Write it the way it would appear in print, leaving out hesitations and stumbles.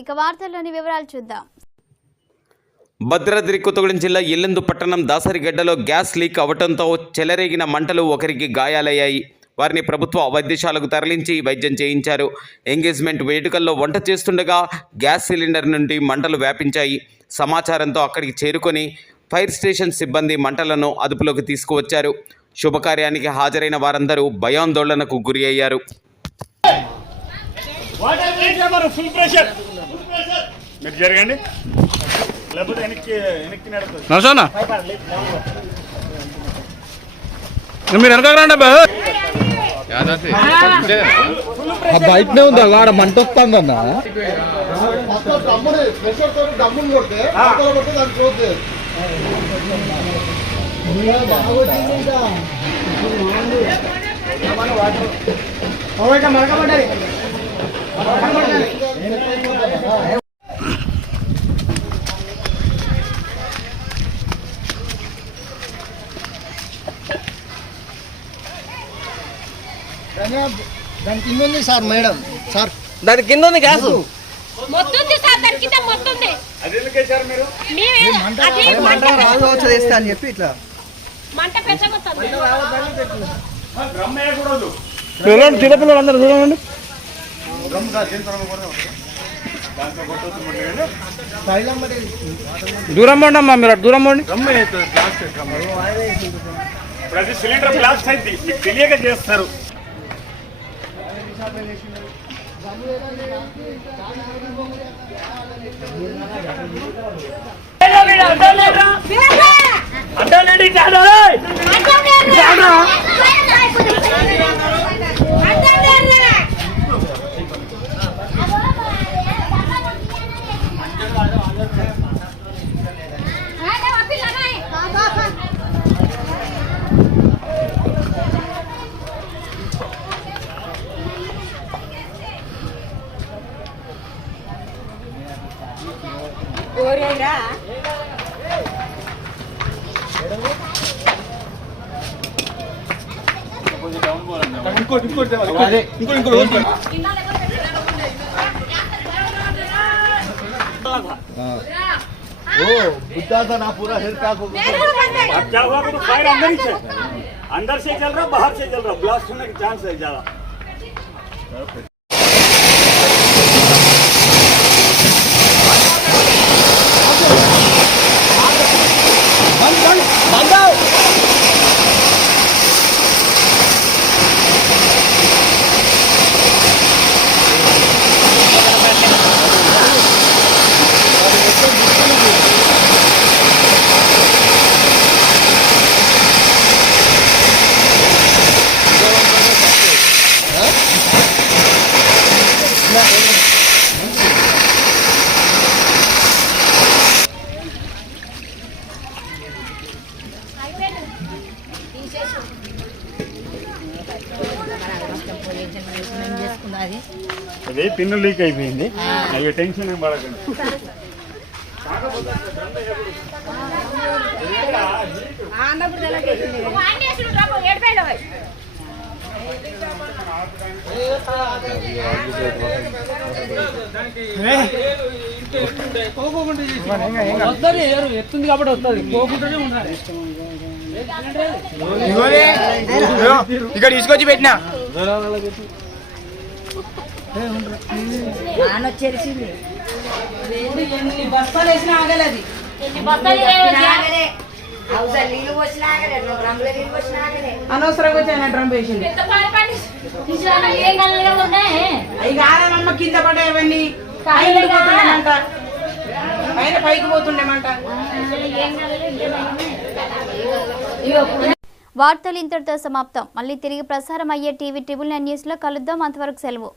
ఇక వార్తల్లోని వివరాలు చూద్దాం. భద్రాద్రి కొత్తగూడెం జిల్లా ఇల్లందు పట్టణం దాసరిగడ్డలో గ్యాస్ లీక్ అవడంతో చెలరేగిన మంటలు ఒకరికి గాయాలయ్యాయి. వారిని ప్రభుత్వ వైద్యశాలకు తరలించి వైద్యం చేయించారు. ఎంగేజ్మెంట్ వేడుకల్లో వంట చేస్తుండగా గ్యాస్ సిలిండర్ నుండి మంటలు వ్యాపించాయి. సమాచారంతో అక్కడికి చేరుకొని ఫైర్ స్టేషన్ సిబ్బంది మంటలను అదుపులోకి తీసుకువచ్చారు. శుభకార్యానికి హాజరైన వారందరూ భయాందోళనకు గురి అయ్యారు. బయటనే ఉంది అలా మంట వస్తుందన్న దాని కింద ఉంది సార్ మేడం సార్ దాని కింద ఉంది గ్యాస్ చేస్తా అని చెప్పి ఇట్లా చిన్నపిల్లలు అందరూ చూడండి. దూరం పోండి అమ్మా, మీరు దూరం పోండి. ప్రతి సిలిండర్ బ్లాస్ట్ అయింది, మీకు తెలియక చేస్తారు. ना पूरा हेड पैक हो गया। अब क्या हुआ तो फायर अंदर से चल रहा, बाहर से चल रहा, ब्लास्ट होने के चांस है ज्यादा। అదే పిన్ను లీక్ అయిపోయింది, అవి టెన్షన్ ఏం పడకండి. ఎత్తుంది కాబట్టి వస్తుంది, పోకుంటూనే ఉండాలి. ఇక్కడ తీసుకొచ్చి పెట్టినా బస్తాలు వేసిన ఆగలేదు, అనవసరంగా వచ్చాను డ్రమ్ వేసింది. అవి కాదమ్మా, కింద పడేవన్నీ పోతుండేమంట, పైన పైకి పోతుండేమంట. వార్తలు ఇంతటితో సమాప్తం. మళ్ళీ తిరిగి ప్రసారం అయ్యే టీవీ 9 న్యూస్లో కలుద్దాం. అంతవరకు సెలవు.